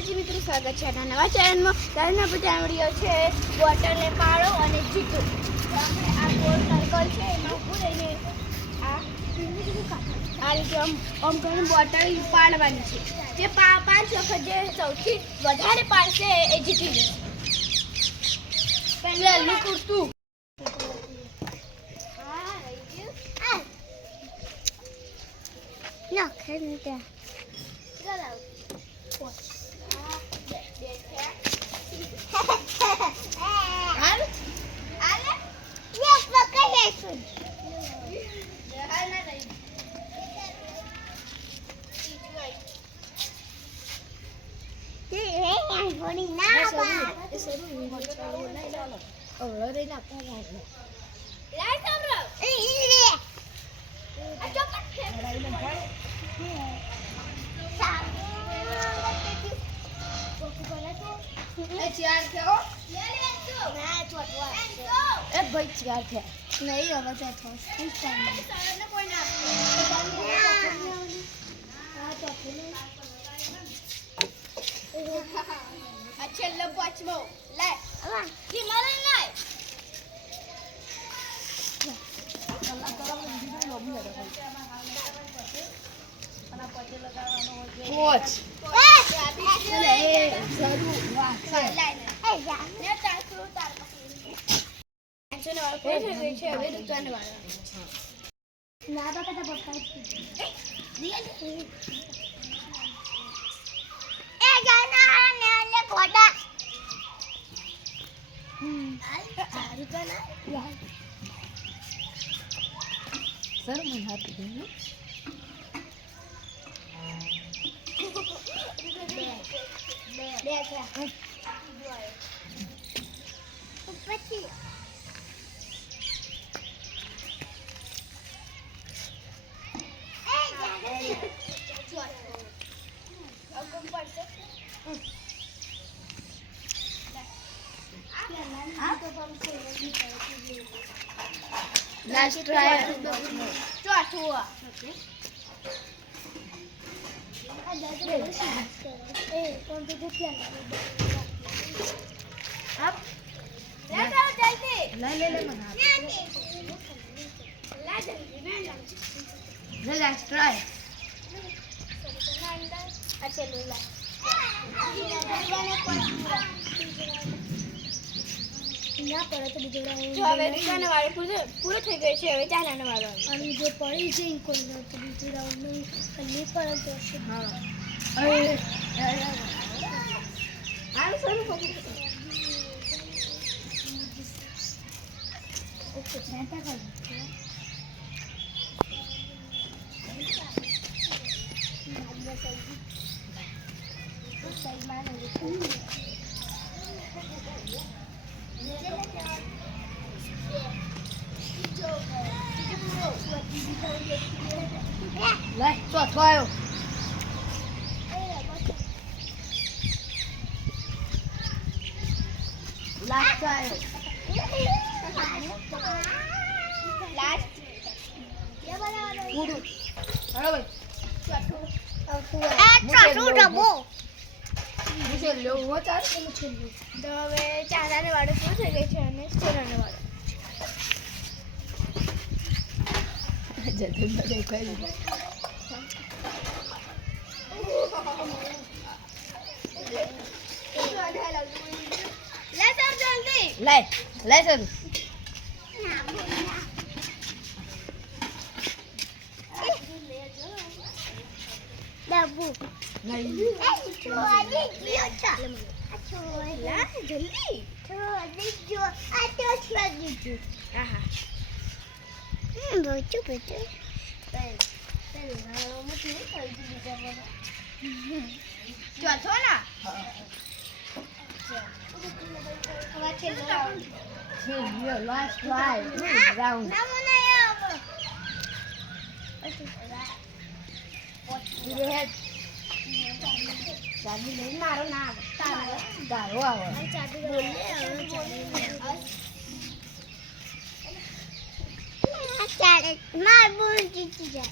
જી મિત્રો સ્વાગત છે આપણા નવા ચેનલમાં. આજનો આપણો વિડીયો છે બોટલને પાડો અને જીતો. તો આપણે આ ગોળ સર્કલ છે એમાં ઊભું રહીને આ રીતે આમ કરીને બોટલ પાડવાની છે. જે 5 વખત જે સૌથી વધારે પાડશે એ જીતી જશે. પહેલું કૂદતું No, couldn't do. Yes, look at this one. છેલ્લો પાંચમો લાય હિમાલય લાય coach Last try. Chothua. Up. Let out jaldi. ले मना. ला जल्दी. Last try. अच्छा लो ला. ના પડે તો બીજો જો હવે રીટાને વાળે પૂરો થઈ ગયો છે. હવે ચાલાને વાળો અને જે પડી છે એ કોઈ તો બીજો રાઉન્ડ નહીં પડે તો હા આમ શરૂ કરી ઓકે નાટા કર સાઈડ માં Lại, chuột thôi. Last try. Last. Udu. Halo, boy. Chuột double. Muchel lo, wo ચાર કે મુચેલ લો. તો હવે ચારાને વાળો પૂરો થઈ ગયો છે અને સોનાને વાળો. જતું બધે કોઈ નહીં. લે સર જલ્દી. લે સર. ડબ્બુ. નહીં. છોડી ગયો છે. લા જલ્દી. છોડી ગયો. આ તો છોડી ગયો. આહા. Betul. Cuaca na? Last try. Round. Jadi ni maru na. Taruh awak. मार बोल जीत जा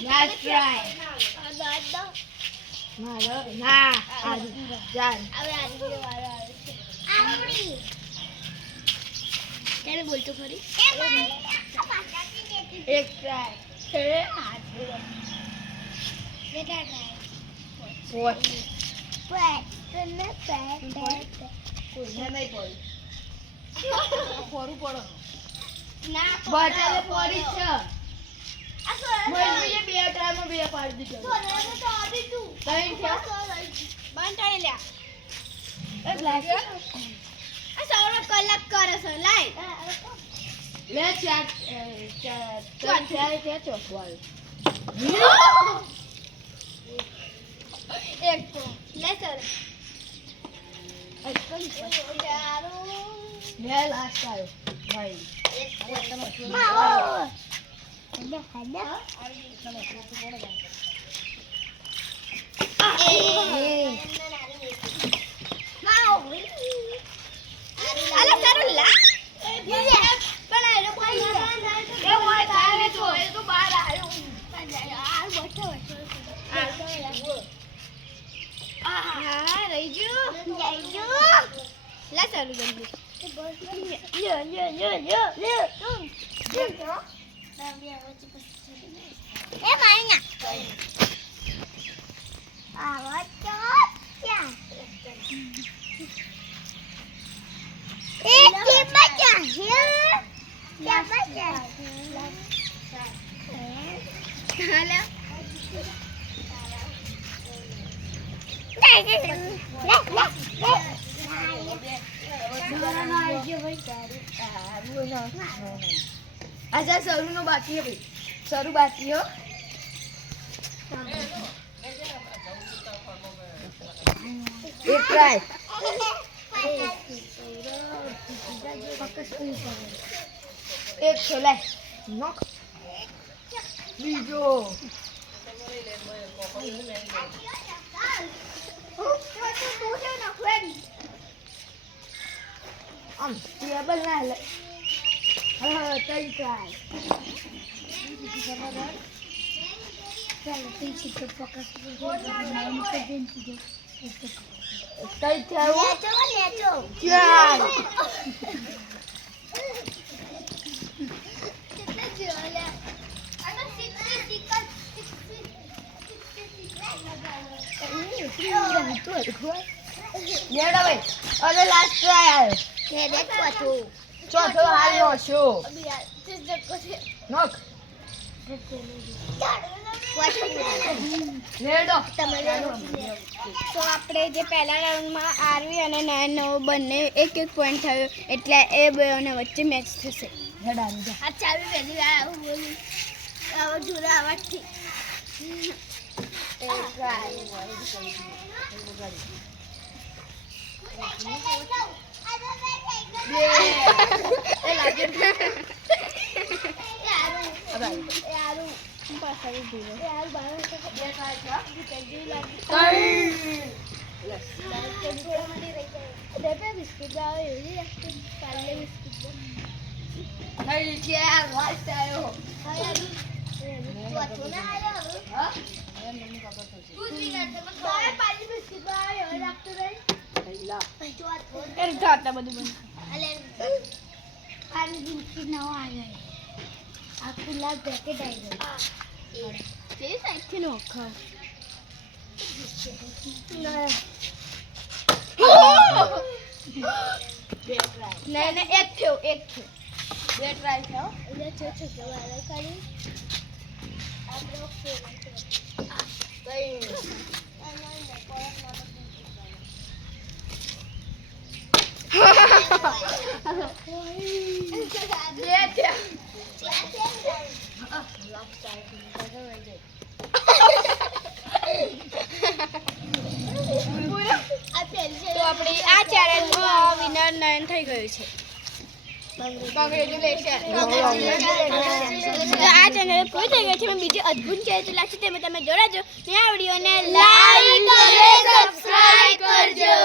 Last try. ના ચાલ ત્યારે બોલતો ખરી એક ટ્રાય કેટલા ટ્રાય પોચ તને પેટ કોઈને નહીં પડ્યું ખોરું પડો ના બટાલે પડી છે મને બે ટ્રાયમાં બે પાડી દીધો ત્રણ થયા આ સૌરવ કલાક કરે છે લાઈ લે ચાર ત્રણ થયા કે ચોથું એક તો લે સર બે લાસ્ટ આવ્યો ભાઈ अच्छा सरू नो बाकी है भाई सरू बाकी हो एक ट्राई एक छोला नॉक बीजो टेबल ना ले हाँ तई ट्राई तई ट्राई લેડો ભાઈ અને લાસ્ટ ટ્રાય આવ્યો ચોથો હાલ્યો છું નોક લેડો તો આપણે જે પહેલા રાઉન્ડમાં આરવી અને 9 બંને એક પોઈન્ટ થયો એટલે એ બેઓને વચ્ચે મેચ થશે હેડાની આ ચાવી પહેલી વાર આવું બોલું આવા જોરા આવાથી એક ટ્રાય એ લાગે યારું પાછળ ધીરે યાર બાર બે ટ્રાય બિસ્કિટ આવે એવી રાખते કાલે બિસ્કિટ થઈ ગયા લાસ્ટ આવ્યો ચોથો ના આવ્યો હા પાલી બિસ્કિટ આવે એવી રાખતો રહી પહેલા ચોથો એ જાતા બધું બંધ અલે પાલી બિસ્કિટ ના આવ્યો આ ખુલ્લા પેકેટ આવી ગયો તે સાઈડથી નો ખાવ નહીં નહીં એક થયો બે ટ્રાય થયો એટલે છોટો વાળો કરી આપણે બે બેન થઈ ગયું છે. તો આ ચેનલ પૂરી થઈ ગઈ છે. મેં બીજી અદ્ભુત ચેનલ લાગશે તેમાં તમે જોડાજો ને આ વિડીયોને લાઈક અને સબસ્ક્રાઇબ કરજો.